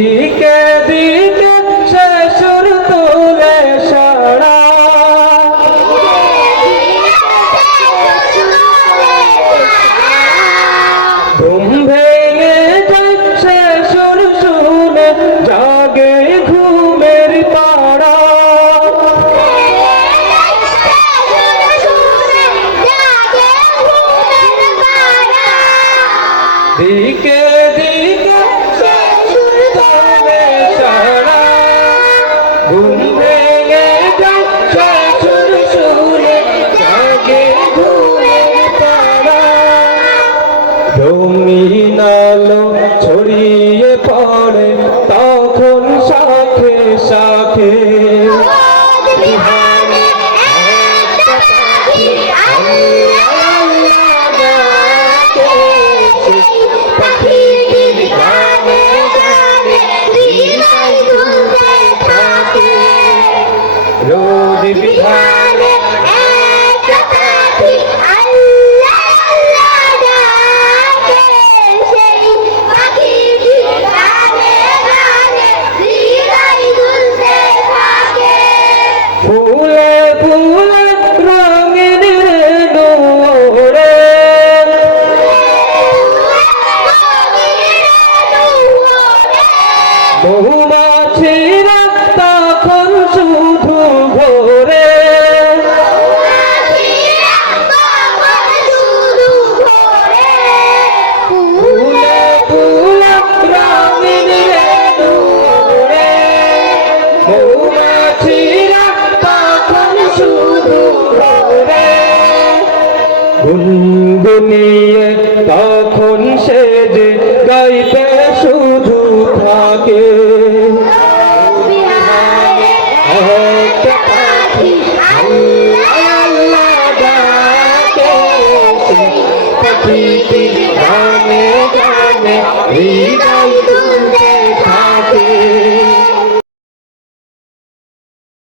দিকে দিকে সে সুর তুলে সারা ঘুম ভেঙে যায় সে সুর শুনে জাগে ঘুমের তারা দিকে দিকে সে সুর তুলে সারা ঘুম ভেঙে যায় সে সুর শুনে জাগে ঘুমের তারা রঙিন আলো ছড়িয়ে পড়ে তখন শাখে শাখে রোজ বিধানে ফুলে ফুলে রঙিন রে মৌমাছিরা তখন শুধু ভোরে ফুলে ফুলে রঙিন রে মৌমাছিরা তখন শুধু ভোরে গুনগুনিয়ে তখন সে যে গাইতে শুধু থাকে একটা পাখি আল্লাহ ডাকে পাখিটি গানে গানে হৃদয়